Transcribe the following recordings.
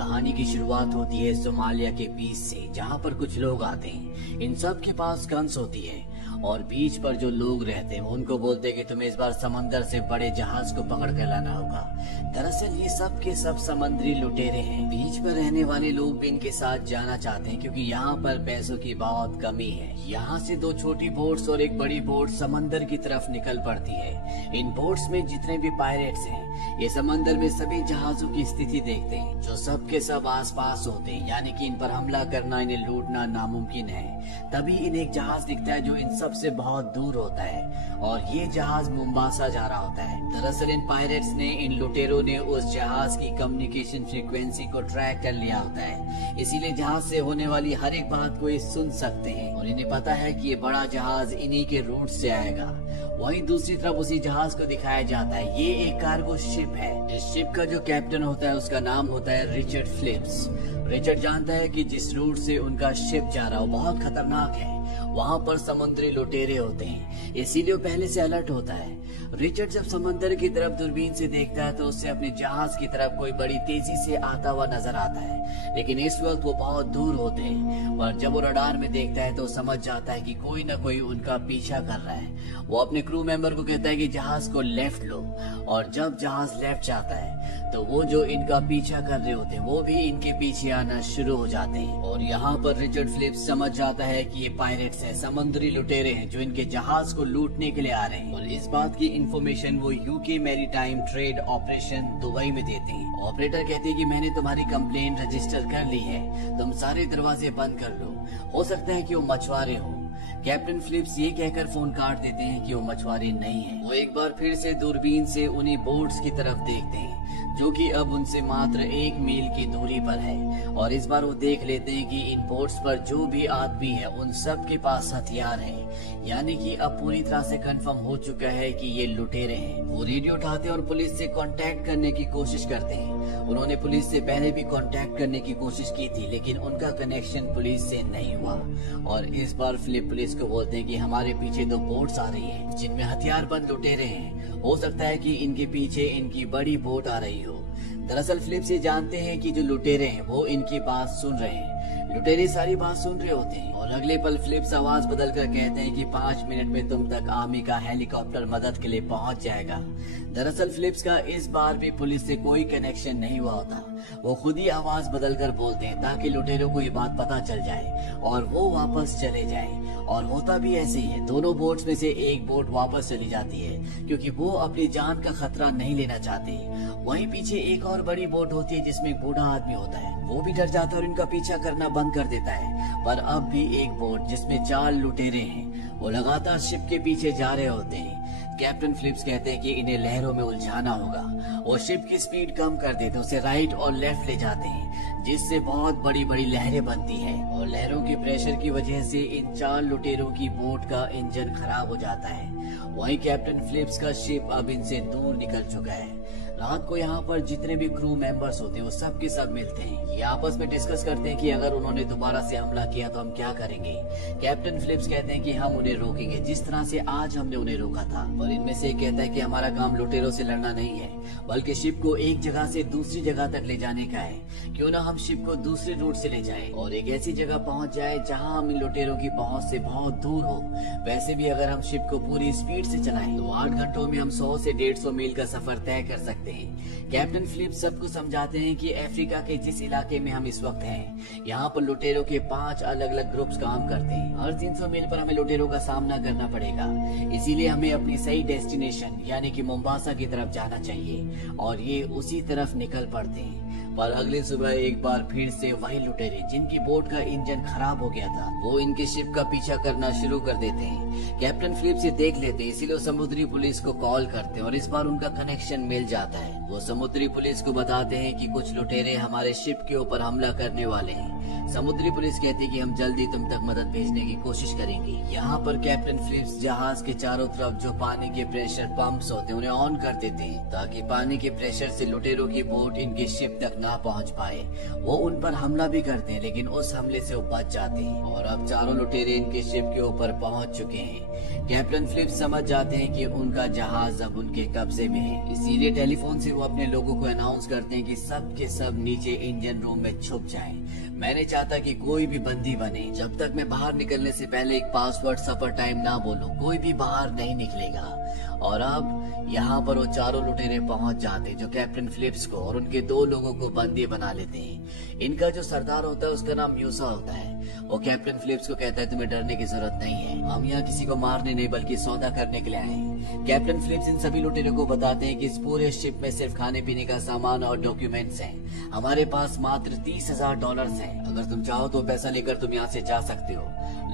कहानी की शुरुआत होती है सोमालिया के बीच से, जहाँ पर कुछ लोग आते हैं। इन सब के पास गन्स होती है और बीच पर जो लोग रहते हैं वो उनको बोलते हैं कि तुम्हें इस बार समंदर से बड़े जहाज को पकड़ कर लाना होगा। दरअसल ये सब के सब समंदरी लुटेरे हैं। बीच पर रहने वाले लोग भी इनके साथ जाना चाहते हैं क्योंकि यहाँ पर पैसों की बहुत कमी है। यहाँ से दो छोटी बोट्स और एक बड़ी बोट समंदर की तरफ निकल पड़ती है। इन बोट्स में जितने भी पायरेट्स हैं ये समंदर में सभी जहाजों की स्थिति देखते हैं जो सब के सब आसपास होते हैं, यानी कि इन पर हमला करना, इन्हें लूटना नामुमकिन है। तभी इन्हें एक जहाज दिखता है जो इन सब से बहुत दूर होता है और ये जहाज मुंबासा जा रहा होता है। दरअसल इन पायरेट्स ने, इन लुटेरों ने उस जहाज की कम्युनिकेशन फ्रीक्वेंसी को ट्रैक कर लिया होता है, इसीलिए जहाज से होने वाली हर एक बात को ये सुन सकते हैं और इन्हें पता है कि ये बड़ा जहाज इन्हीं के रूट से आएगा। वहीं दूसरी तरफ उसी जहाज को दिखाया जाता है। ये एक कार्गो शिप है। इस शिप का जो कैप्टन होता है उसका नाम होता है रिचर्ड फिलिप्स। रिचर्ड जानता है कि जिस रूट से उनका शिप जा रहा है वो बहुत खतरनाक है, वहाँ पर समुद्री लुटेरे होते हैं, इसीलिए वो पहले से अलर्ट होता है। रिचर्ड जब समंदर की तरफ दूरबीन से देखता है तो उससे अपने जहाज की तरफ कोई बड़ी तेजी से आता हुआ नजर आता है, लेकिन इस वक्त वो बहुत दूर होते हैं। पर जब वो रडार में देखता है तो समझ जाता है कि कोई न कोई उनका पीछा कर रहा है। वो अपने क्रू मेंबर को कहता है कि जहाज को लेफ्ट लो, और जब जहाज लेफ्ट जाता है तो वो जो इनका पीछा कर रहे होते हैं वो भी इनके पीछे आना शुरू हो जाते हैं। और यहाँ पर रिचर्ड फिलिप्स समझ जाता है कि ये पायरेट्स हैं, समुद्री लुटेरे हैं जो इनके जहाज को लूटने के लिए आ रहे हैं। और इस बात की इंफॉर्मेशन वो UK maritime trade operation Dubai में देते हैं। ऑपरेटर कहते हैं कि मैंने तुम्हारी कंप्लेन रजिस्टर कर ली है, तुम सारे दरवाजे बंद कर लो, हो सकता है कि वो मछुआरे हो। कैप्टन फिलिप्स ये कहकर फोन काट देते हैं कि वो मछुआरे नहीं है। वो एक बार फिर से दूरबीन से उन्हीं बोट्स की तरफ देखते हैं जो कि अब उनसे मात्र 1 मील की दूरी पर है, और इस बार वो देख लेते हैं कि इन बोट्स पर जो भी आदमी है उन सब के पास हथियार हैं, यानी कि अब पूरी तरह से कंफर्म हो चुका है कि ये लुटेरे हैं। वो रेडियो उठाते हैं और पुलिस से कांटेक्ट करने की कोशिश करते हैं। उन्होंने पुलिस से पहले भी कांटेक्ट करने की कोशिश की थी, लेकिन उनका कनेक्शन पुलिस से नहीं हुआ। और इस बार फिलिप पुलिस को बोलते हैं कि हमारे पीछे 2 बोट्स आ रही हैं जिनमें हथियारबंद लुटेरे हैं, हो सकता है कि इनके पीछे इनकी बड़ी बोट आ रही हो। दरअसल फिलिप्स ये जानते हैं कि जो लुटेरे हैं वो इनकी बात सुन रहे हैं। लुटेरे सारी बात सुन रहे होते हैं और अगले पल फिलिप्स आवाज बदलकर कहते हैं कि 5 मिनट में तुम तक आर्मी का हेलीकॉप्टर मदद के लिए पहुंच जाएगा। दरअसल फिलिप्स का इस बार भी पुलिस से कोई कनेक्शन नहीं हुआ होता। वो खुद ही आवाज बदलकर बोलते हैं ताकि लुटेरों को ये बात पता चल जाए और वो वापस चले जाए। और होता भी ऐसे ही है। दोनों बोट्स में से एक बोट वापस चली जाती है क्योंकि वो अपनी जान का खतरा नहीं लेना चाहती। वहीं पीछे एक और बड़ी बोट होती है जिसमें एक बूढ़ा आदमी होता है, वो भी डर जाता है और इनका पीछा करना बंद कर देता है। पर अब भी एक बोट जिसमें 4 लुटेरे हैं वो लगातार शिप के पीछे जा रहे होते हैं। कैप्टन फिलिप्स कहते हैं कि इन्हें लहरों में उलझाना होगा और शिप की स्पीड कम कर देते हैं, उसे राइट और लेफ्ट ले जाते हैं जिससे बहुत बड़ी बड़ी लहरें बनती हैं। और लहरों के प्रेशर की वजह से इन 4 लुटेरों की बोट का इंजन खराब हो जाता है। वहीं कैप्टन फिलिप्स का शिप अब इनसे दूर निकल चुका है। रात को यहाँ पर जितने भी क्रू मेंबर्स होते हैं वो सब के सब मिलते हैं। ये आपस में डिस्कस करते हैं कि अगर उन्होंने दोबारा से हमला किया तो हम क्या करेंगे। कैप्टन फिलिप्स कहते हैं कि हम उन्हें रोकेंगे जिस तरह से आज हमने उन्हें रोका था। पर इनमें से एक कहता है कि हमारा काम लुटेरों से लड़ना नहीं है बल्कि शिप को एक जगह से दूसरी जगह तक ले जाने का है। क्यों ना हम शिप को दूसरे रूट से ले जाएं और एक ऐसी जगह पहुंच जाए जहां हम इन लुटेरों की पहुंच से बहुत दूर हो। वैसे भी अगर हम शिप को पूरी स्पीड से चलाएं तो 8 घंटों में हम 100 से 150 मील का सफर तय कर सकते हैं। कैप्टन फिलिप्स सबको समझाते हैं कि अफ्रीका के जिस इलाके में हम इस वक्त हैं, यहाँ पर लुटेरों के 5 अलग अलग ग्रुप्स काम करते हैं। हर 300 मील पर हमें लुटेरों का सामना करना पड़ेगा, इसीलिए हमें अपनी सही डेस्टिनेशन यानी कि मुंबासा की तरफ जाना चाहिए। और ये उसी तरफ निकल पड़ते हैं। पर अगली सुबह एक बार फिर से वही लुटेरे जिनकी बोट का इंजन खराब हो गया था वो इनके शिप का पीछा करना शुरू कर देते हैं। कैप्टन फिलिप्स ये देख लेते हैं, इसीलिए समुद्री पुलिस को कॉल करते हैं और इस बार उनका कनेक्शन मिल जाता है। वो समुद्री पुलिस को बताते हैं कि कुछ लुटेरे हमारे शिप के ऊपर हमला करने वाले हैं। समुद्री पुलिस कहती है कि हम जल्दी तुम तक मदद भेजने की कोशिश करेंगे। यहाँ पर कैप्टन फिलिप्स जहाज के चारों तरफ जो पानी के प्रेशर पंप्स होते हैं उन्हें ऑन कर देते हैं ताकि पानी के प्रेशर से लुटेरों की बोट इनके शिप तक ना पहुँच पाए। वो उन पर हमला भी करते हैं लेकिन उस हमले से वो बच जाते हैं और अब चारों लुटेरे इनके शिप के ऊपर पहुँच चुके हैं। कैप्टन फिलिप्स समझ जाते हैं कि उनका जहाज अब उनके कब्जे में है, इसीलिए टेलीफोन से वो अपने लोगों को अनाउंस करते हैं कि सब के सब नीचे इंजन रूम में छुप जाएं। मैं नहीं चाहता कि कोई भी बंदी बने जब तक मैं बाहर निकलने से पहले एक पासवर्ड सफर टाइम ना बोलूं, कोई भी बाहर नहीं निकलेगा। और अब यहाँ पर वो चारों लुटेरे पहुंच जाते जो कैप्टन फिलिप्स को और उनके 2 लोगों को बंदी बना लेते हैं। इनका जो सरदार होता है उसका नाम म्यूसा होता है। वो कैप्टन फिलिप्स को कहता है तुम्हें डरने की जरूरत नहीं है, हम यहाँ किसी को मारने नहीं बल्कि सौदा करने के लिए आए हैं। कैप्टन फिलिप्स इन सभी लुटेरों को बताते हैं कि इस पूरे शिप में सिर्फ खाने पीने का सामान और डॉक्यूमेंट्स हैं। हमारे पास मात्र $30,000 हैं। अगर तुम चाहो तो पैसा लेकर तुम यहाँ से जा सकते हो।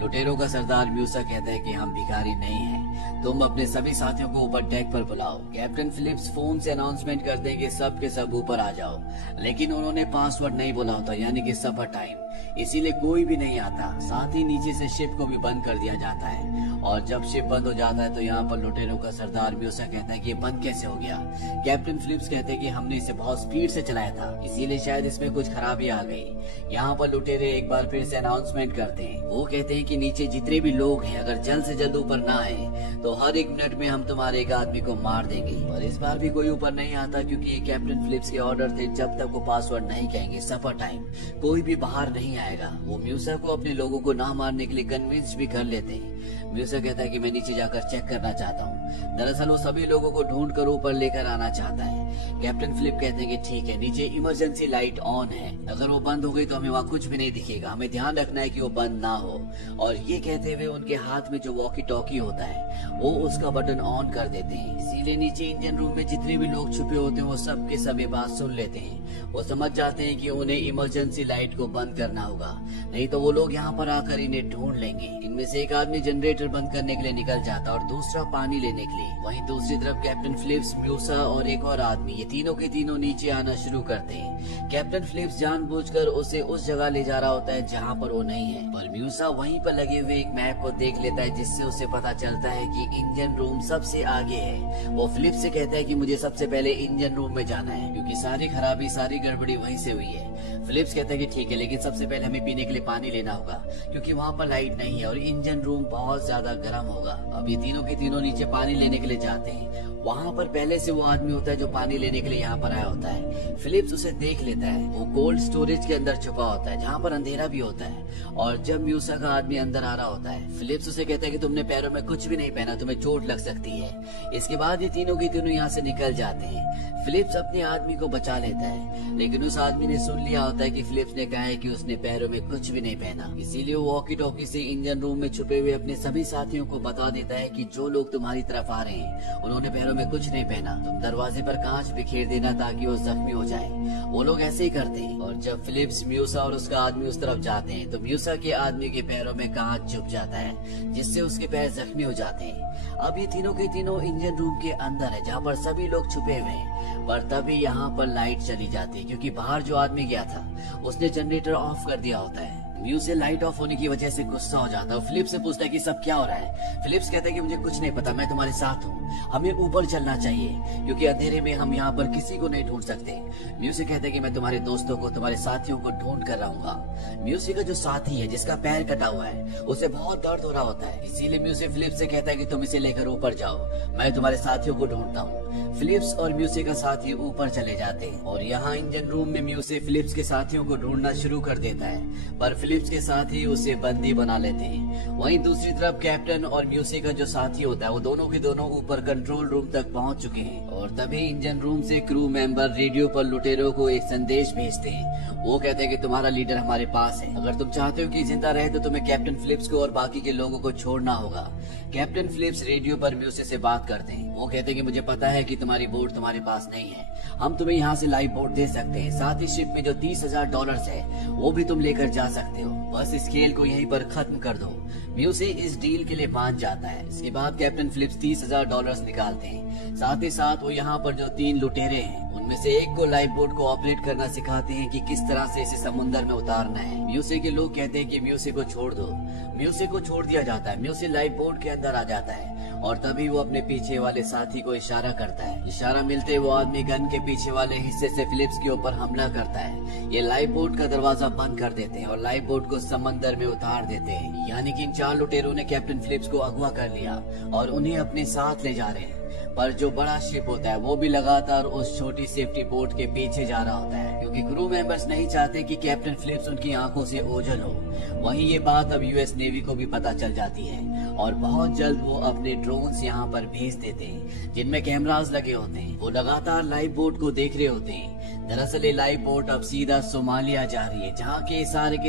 लुटेरों का सरदार म्यूसा कहता है कि हम भिखारी नहीं हैं, तुम अपने सभी साथियों को ऊपर डेक पर बुलाओ। कैप्टन फिलिप्स फोन से अनाउंसमेंट करते हैं कि सब के सब ऊपर आ जाओ, लेकिन उन्होंने पासवर्ड नहीं बोला होता, यानी कि सफर टाइम, इसीलिए कोई भी नहीं आता। साथ ही नीचे से शिप को भी बंद कर दिया जाता है। और जब शिप बंद हो जाता है तो यहाँ पर लुटेरों का सरदार म्यूसा कहता है कि ये बंद कैसे हो गया। कैप्टन फिलिप्स कहते हैं कि हमने इसे बहुत स्पीड से चलाया था, इसीलिए शायद इसमें कुछ खराबी आ गई। यहाँ पर लुटेरे एक बार फिर से अनाउंसमेंट करते हैं। वो कहते हैं कि नीचे जितने भी लोग हैं अगर जल्द से जल्द ऊपर ना आए तो हर 1 मिनट में हम तुम्हारे एक आदमी को मार देंगे। और इस बार भी कोई ऊपर नहीं आता क्योंकि ये कैप्टन फिलिप्स के ऑर्डर थे, जब तक वो पासवर्ड नहीं कहेंगे सफर टाइम कोई भी बाहर नहीं आएगा। वो म्यूसा को अपने लोगों को ना मारने के लिए कन्विंस भी कर लेते हैं। म्यूसा कहता है कि मैं नीचे जाकर चेक करना चाहता हूँ। दरअसल वो सभी लोगों को ढूंढ कर ऊपर लेकर आना चाहता है। कैप्टन फिलिप कहते हैं कि ठीक है, नीचे इमरजेंसी लाइट ऑन है, अगर वो बंद हो गई तो हमें वहाँ कुछ भी नहीं दिखेगा, हमें ध्यान रखना है कि वो बंद ना हो। और ये कहते हुए उनके हाथ में जो वॉकी टॉकी होता है वो उसका बटन ऑन कर देते हैं। इसीलिए नीचे इंजन रूम में जितने भी लोग छुपे होते हैं वो सब के सब ये बात सुन लेते हैं। वो समझ जाते हैं कि उन्हें इमरजेंसी लाइट को बंद करना होगा, नहीं तो वो लोग यहाँ पर आकर इन्हें ढूंढ लेंगे। इनमें से एक आदमी जनरेटर बंद करने के लिए निकल जाता और दूसरा पानी लेने के लिए। वहीं दूसरी तरफ कैप्टन फिलिप्स, म्यूसा और एक और आदमी, ये तीनों के तीनों नीचे आना शुरू करते हैं। कैप्टन फिलिप्स जानबूझकर उसे उस जगह ले जा रहा होता है जहाँ पर वो नहीं है, और म्यूसा वहीं पर लगे हुए एक मैप को देख लेता है जिससे उसे पता चलता है कि इंजन रूम सबसे आगे है। वो फिलिप्स से कहता है कि मुझे सबसे पहले इंजन रूम में जाना है क्योंकि सारी खराबी सारी गड़बड़ी वहीं से हुई है। फिलिप्स कहता है कि ठीक है, लेकिन सबसे पहले हमें पीने के लिए पानी लेना होगा क्योंकि वहाँ पर लाइट नहीं है और इंजन रूम बहुत ज्यादा गर्म होगा। अब ये तीनों के तीनों नीचे पानी लेने के लिए जाते हैं। वहाँ पर पहले से वो आदमी होता है जो पानी लेने के लिए यहाँ पर आया होता है। फिलिप्स उसे देख लेता है। वो कोल्ड स्टोरेज के अंदर छुपा होता है जहाँ पर अंधेरा भी होता है। और जब म्यूसा का आदमी अंदर आ रहा होता है, फिलिप्स उसे कहता है कि तुमने पैरों में कुछ भी नहीं पहना, तुम्हें चोट लग सकती है। इसके बाद ये तीनों के तीनों यहाँ से निकल जाते हैं। फिलिप्स अपने आदमी को बचा लेता है, लेकिन उस आदमी ने सुन लिया होता है कि फिलिप्स ने कहा है कि उसने पैरों में कुछ भी नहीं पहना। इसीलिए वो वॉकी टॉकी से इंजन रूम में छुपे हुए अपने सभी साथियों को बता देता है कि जो लोग तुम्हारी तरफ आ रहे हैं उन्होंने पैरों में कुछ नहीं पहना, तुम दरवाजे पर कांच बिखेर देना ताकि वो जख्मी हो जाए। वो लोग ऐसे ही करते हैं। और जब फिलिप्स, म्यूसा और उसका आदमी उस तरफ जाते हैं तो म्यूसा के आदमी के पैरों में कांच चुभ जाता है जिससे उसके पैर जख्मी हो जाते हैं। अब ये तीनों के तीनों इंजन रूम के अंदर है जहाँ पर सभी लोग छुपे हुए हैं, पर तभी यहाँ पर लाइट चली जाती है क्योंकि बाहर जो आदमी गया था उसने जनरेटर ऑफ कर दिया होता है। म्यूसे लाइट ऑफ होने की वजह से गुस्सा हो जाता है। फिलिप्स से पूछता है कि सब क्या हो रहा है। फिलिप्स कहता है कि मुझे कुछ नहीं पता, मैं तुम्हारे साथ हूँ, हमें ऊपर चलना चाहिए क्योंकि अंधेरे में हम यहाँ पर किसी को नहीं ढूंढ सकते। म्यूसे कहता है कि मैं तुम्हारे दोस्तों को, तुम्हारे साथियों को ढूंढ कर रहूंगा। म्यूसे का जो साथी है जिसका पैर कटा हुआ है उसे बहुत दर्द हो रहा होता है, इसीलिए म्यूसे फिलिप्स से कहता है कि तुम इसे लेकर ऊपर जाओ, मैं तुम्हारे साथियों को ढूंढता हूँ। फिलिप्स और म्यूसे का साथी ऊपर चले जाते हैं और यहाँ इंजन रूम में म्यूसे फिलिप्स के साथियों को ढूंढना शुरू कर देता है, पर फिलिप्स के साथी उसे बंदी बना लेते हैं। वहीं दूसरी तरफ कैप्टन और म्यूसे का जो साथी होता है वो दोनों के दोनों ऊपर कंट्रोल रूम तक पहुंच चुके हैं। और तभी इंजन रूम से क्रू मेंबर रेडियो पर लुटेरों को एक संदेश भेजते हैं। वो कहते हैं कि तुम्हारा लीडर हमारे पास है, अगर तुम चाहते हो कि जिंदा रहे तो तुम्हें कैप्टन फिलिप्स को और बाकी के लोगों को छोड़ना होगा। कैप्टन फिलिप्स रेडियो पर म्यूसे से बात करते हैं। वो कहते हैं कि मुझे पता है कि तुम्हारी बोट तुम्हारे पास नहीं है, हम तुम्हें यहाँ से लाइव बोट दे सकते हैं, साथ ही शिप में जो $30,000 है वो भी तुम लेकर जा सकते हो, बस इस खेल को यहीं पर खत्म कर दो। म्यूसे इस डील के लिए मान जाता है। इसके बाद कैप्टन फिलिप्स $30,000 निकालते हैं। साथ ही साथ वो यहाँ पर जो 3 लुटेरे हैं उनमें से एक को लाइफ बोट को ऑपरेट करना सिखाते हैं कि किस तरह से इसे समुद्र में उतारना है। म्यूसे के लोग कहते हैं कि म्यूसे को छोड़ दो। म्यूसे को छोड़ दिया जाता है। म्यूसे लाइफ बोट के अंदर आ जाता है और तभी वो अपने पीछे वाले साथी को इशारा करता है। इशारा मिलते वो आदमी गन के पीछे वाले हिस्से से फिलिप्स के ऊपर हमला करता है। ये लाइफ बोट का दरवाजा बंद कर देते हैं और लाइफ बोट को समंदर में उतार देते हैं। यानी कि इन 4 लुटेरों ने कैप्टन फिलिप्स को अगवा कर लिया और उन्हें अपने साथ ले जा रहे हैं। पर जो बड़ा शिप होता है वो भी लगातार उस छोटी सेफ्टी बोट के पीछे जा रहा होता है, क्योंकि क्रू मेंबर्स नहीं चाहते कि कैप्टन फिलिप्स उनकी आंखों से ओझल हो। वहीं ये बात अब यूएस नेवी को भी पता चल जाती है और बहुत जल्द वो अपने ड्रोन्स यहाँ पर भेज देते हैं, जिनमें कैमरास लगे होते हैं। वो लगातार लाइव बोट को देख रहे होते हैं। दरअसल ये लाइव बोट अब सीधा सोमालिया जा रही है, जहाँ के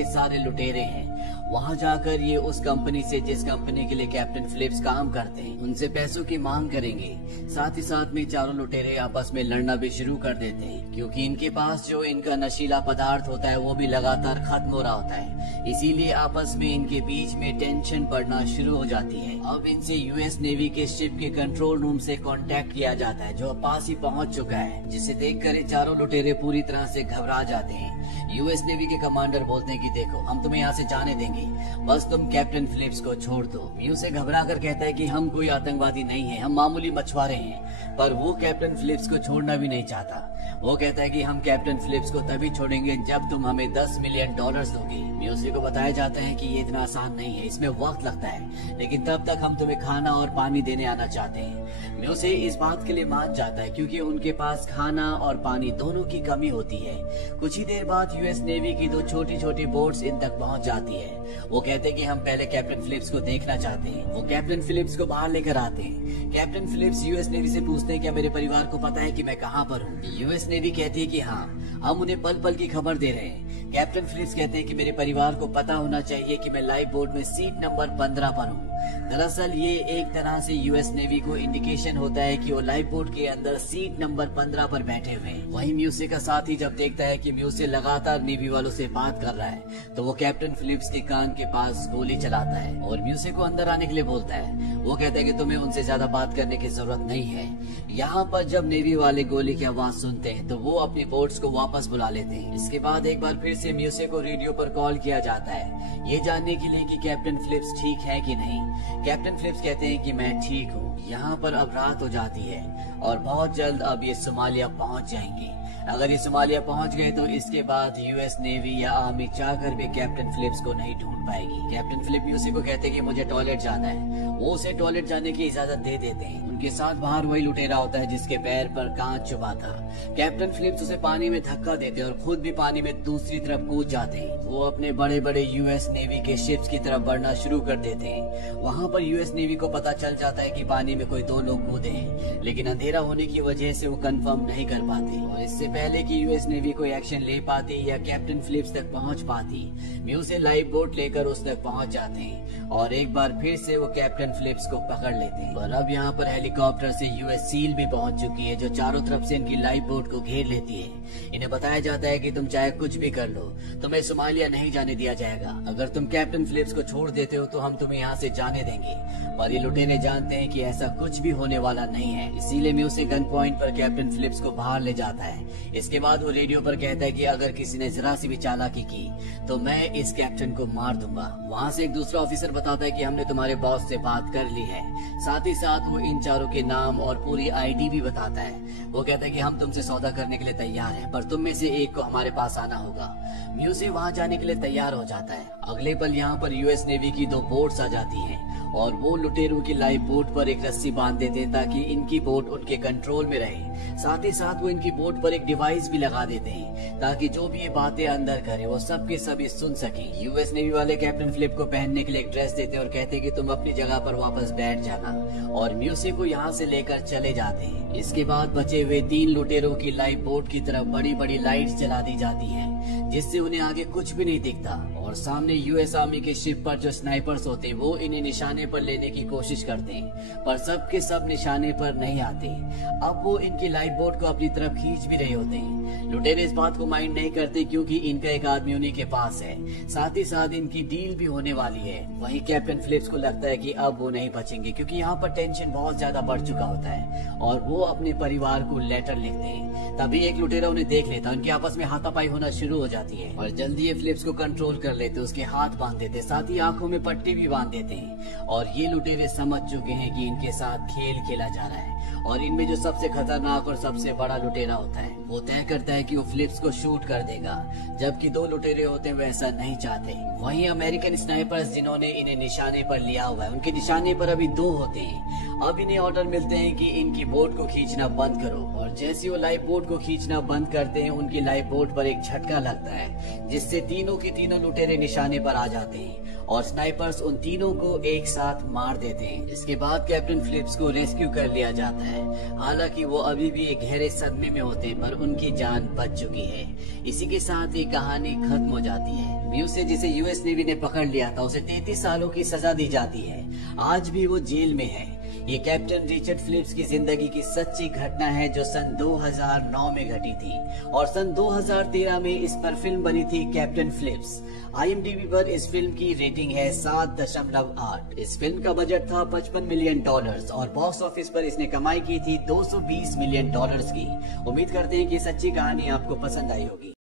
सारे लुटेरे हैं। वहाँ जाकर ये उस कंपनी से, जिस कंपनी के लिए कैप्टन फिलिप्स काम करते हैं, उनसे पैसों की मांग करेंगे। साथ ही साथ में चारों लुटेरे आपस में लड़ना भी शुरू कर देते हैं, क्योंकि इनके पास जो इनका नशीला पदार्थ होता है वो भी लगातार खत्म हो रहा होता है। इसीलिए आपस में इनके बीच में टेंशन बढ़ना शुरू हो जाती है। अब इनसे यूएस नेवी के शिप के कंट्रोल रूम से कांटेक्ट किया जाता है, जो पास ही पहुंच चुका है, जिसे देखकर ये चारों लुटेरे पूरी तरह से घबरा जाते हैं। यूएस नेवी के कमांडर बोलते हैं कि देखो, हम तुम्हें यहाँ से जाने देंगे, बस तुम कैप्टन फिलिप्स को छोड़ दो। म्यू से घबरा कर कहता है कि हम कोई आतंकवादी नहीं है, हम मामूली मछुआरे हैं। पर वो कैप्टन फिलिप्स को छोड़ना भी नहीं चाहता। वो कहता है कि हम कैप्टन फिलिप्स को तभी छोड़ेंगे जब तुम हमें $10 मिलियन दोगे। म्यूसी को बताया जाता है कि ये इतना आसान नहीं है, इसमें वक्त लगता है, लेकिन तब तक हम तुम्हें खाना और पानी देने आना चाहते हैं। म्यूसी इस बात के लिए मान जाता है, क्योंकि उनके पास खाना और पानी दोनों की कमी होती है। कुछ ही देर बाद यूएस नेवी की 2 छोटी बोट्स इन तक पहुंच जाती है। वो कहते हैं कि हम पहले कैप्टन फिलिप्स को देखना चाहते हैं। वो कैप्टन फिलिप्स को बाहर लेकर आते हैं। कैप्टन फिलिप्स यूएस नेवी से पूछते हैं, क्या मेरे परिवार को पता है कि मैं कहाँ पर हूँ? यूएस नेवी कहती है कि हाँ, हम उन्हें पल पल की खबर दे रहे हैं। कैप्टन फिलिप्स कहते हैं कि मेरे परिवार को पता होना चाहिए कि मैं लाइव बोट में सीट नंबर 15 पर हूँ। दरअसल ये एक तरह से यूएस नेवी को इंडिकेशन होता है कि वो लाइव बोट के अंदर सीट नंबर 15 पर बैठे हुए हैं। वहीं म्यूसे का साथी जब देखता है कि म्यूसे लगातार नेवी वालों से बात कर रहा है, तो वो कैप्टन फिलिप्स के कान के पास गोली चलाता है और म्यूसे को अंदर आने के लिए बोलता है। वो कहता है कि तुम्हें उनसे ज्यादा बात करने की जरूरत नहीं है। यहाँ पर जब नेवी वाले गोली की आवाज सुनते हैं तो वो अपनी बोट्स को वापस बुला लेते हैं। इसके बाद एक बार फिर से म्यूसे को रेडियो पर कॉल किया जाता है, ये जानने के लिए कि कैप्टन फिलिप्स ठीक है कि नहीं। कैप्टन फिलिप्स कहते हैं कि मैं ठीक हूँ। यहाँ पर अब रात हो जाती है और बहुत जल्द अब ये सोमालिया पहुँच जाएंगे। अगर ये सोमालिया पहुंच गए तो इसके बाद यूएस नेवी या आर्मी चाहकर भी कैप्टन फिलिप्स को नहीं ढूंढ पाएगी। कैप्टन फिलिप म्यूसी को कहते हैं कि मुझे टॉयलेट जाना है। वो उसे टॉयलेट जाने की इजाजत दे देते हैं। उनके साथ बाहर वही लुटेरा होता है जिसके पैर पर कांच चुभा था। कैप्टन फिलिप्स उसे पानी में धक्का देते और खुद भी पानी में दूसरी तरफ कूद जाते हैं। वो अपने बड़े बड़े यूएस नेवी के शिप्स की तरफ बढ़ना शुरू कर देते हैं। वहाँ पर यूएस नेवी को पता चल जाता है कि पानी में कोई 2 लोग कूदे हैं, लेकिन अंधेरा होने की वजह से वो कंफर्म नहीं कर पाते। और इससे पहले कि यूएस नेवी कोई एक्शन ले पाती या कैप्टन फिलिप्स तक पहुंच पाती, म्यू से लाइव बोट लेकर उस तक पहुंच जाते हैं और एक बार फिर से वो कैप्टन फिलिप्स को पकड़ लेते हैं। पर अब यहाँ पर हेलीकॉप्टर से यूएस सील भी पहुंच चुकी है, जो चारों तरफ से इनकी लाइव बोट को घेर लेती है। इन्हें बताया जाता है कि तुम चाहे कुछ भी कर लो, तुम्हें सोमालिया नहीं जाने दिया जाएगा। अगर तुम कैप्टन फिलिप्स को छोड़ देते हो तो हम तुम्हें यहाँ से जाने देंगे। पर ये लुटेरे जानते हैं कि ऐसा कुछ भी होने वाला नहीं है, इसीलिए म्यू से गन पॉइंट पर कैप्टन फिलिप्स को बाहर ले जाता है। इसके बाद वो रेडियो पर कहता है कि अगर किसी ने जरा सी भी चालाकी की तो मैं इस कैप्टन को मार दूंगा। वहाँ से एक दूसरा ऑफिसर बताता है कि हमने तुम्हारे बॉस से बात कर ली है। साथ ही साथ वो इन चारों के नाम और पूरी आईडी भी बताता है। वो कहता है कि हम तुमसे सौदा करने के लिए तैयार हैं, पर तुम में से एक को हमारे पास आना होगा। म्यू से वहाँ जाने के लिए तैयार हो जाता है। अगले पल यहाँ पर यूएस नेवी की 2 बोट्स आ जाती हैं और वो लुटेरों की लाइव बोट पर एक रस्सी बांध देते हैं ताकि इनकी बोट उनके कंट्रोल में रहे। साथ ही साथ वो इनकी बोट पर एक डिवाइस भी लगा देते हैं ताकि जो भी ये बातें अंदर करे वो सब के सब सुन सके। यूएस नेवी वाले कैप्टन फिलिप को पहनने के लिए एक ड्रेस देते हैं और कहते हैं कि तुम अपनी जगह पर वापस बैठ जाना, और म्यूसी को यहाँ से लेकर चले जाते हैं। इसके बाद बचे हुए 3 लुटेरों की लाइव बोट की तरफ बड़ी बड़ी लाइट्स जला दी जाती है, जिससे उन्हें आगे कुछ भी नहीं दिखता। और सामने यूएस आर्मी के शिप पर जो स्नाइपर्स होते हैं वो इन्हें निशाने पर लेने की कोशिश करते हैं, पर सब के सब निशाने पर नहीं आते। अब वो इनकी लाइव बोट को अपनी तरफ खींच भी रहे होते हैं। लुटेरे इस बात को माइंड नहीं करते क्योंकि इनका एक आदमी उन्हीं के पास है। साथ ही साथ इनकी डील भी होने वाली है। वहीं कैप्टन फिलिप्स को लगता है कि अब वो नहीं बचेंगे क्योंकि यहाँ पर टेंशन बहुत ज्यादा बढ़ चुका होता है और वो अपने परिवार को लेटर लिखते हैं। तभी एक लुटेरा उन्हें देख लेता है, उनके आपस में हाथापाई होना शुरू हो जाती है और जल्दी ये फिलिप्स को कंट्रोल कर लेते, उसके हाथ बांध देते, साथ ही आंखों में पट्टी भी बांध देते हैं। और ये लुटेरे समझ चुके हैं कि इनके साथ खेल खेला जा रहा है और इनमें जो सबसे खतरनाक और सबसे बड़ा लुटेरा होता है वो तय करता है कि वो फिलिप्स को शूट कर देगा, जबकि दो लुटेरे होते हैं वो ऐसा नहीं चाहते। वहीं अमेरिकन स्नाइपर्स जिन्होंने इन्हें निशाने पर लिया हुआ है, उनके निशाने पर अभी दो होते हैं। अब इन्हें ऑर्डर मिलते हैं कि इनकी बोट को खींचना बंद करो, और जैसे वो लाइफ बोट को खींचना बंद करते हैं उनकी लाइफ बोट पर एक झटका लगता है, जिससे तीनों के तीनों लुटेरे निशाने पर आ जाते हैं और स्नाइपर्स उन तीनों को एक साथ मार देते हैं। इसके बाद कैप्टन फिलिप्स को रेस्क्यू कर लिया जाता है। हालांकि वो अभी भी एक गहरे सदमे में होते हैं, पर उनकी जान बच चुकी है। इसी के साथ ये कहानी खत्म हो जाती है। म्यूसे जिसे यूएस नेवी ने पकड़ लिया था उसे 33 सालों की सजा दी जाती है। आज भी वो जेल में है। ये कैप्टन रिचर्ड फिलिप्स की जिंदगी की सच्ची घटना है जो सन 2009 में घटी थी, और सन 2013 में इस पर फिल्म बनी थी कैप्टन फिलिप्स। IMDb पर इस फिल्म की रेटिंग है 7.8। इस फिल्म का बजट था $55 मिलियन और बॉक्स ऑफिस पर इसने कमाई की थी $220 मिलियन की। उम्मीद करते हैं कि सच्ची कहानी आपको पसंद आई होगी।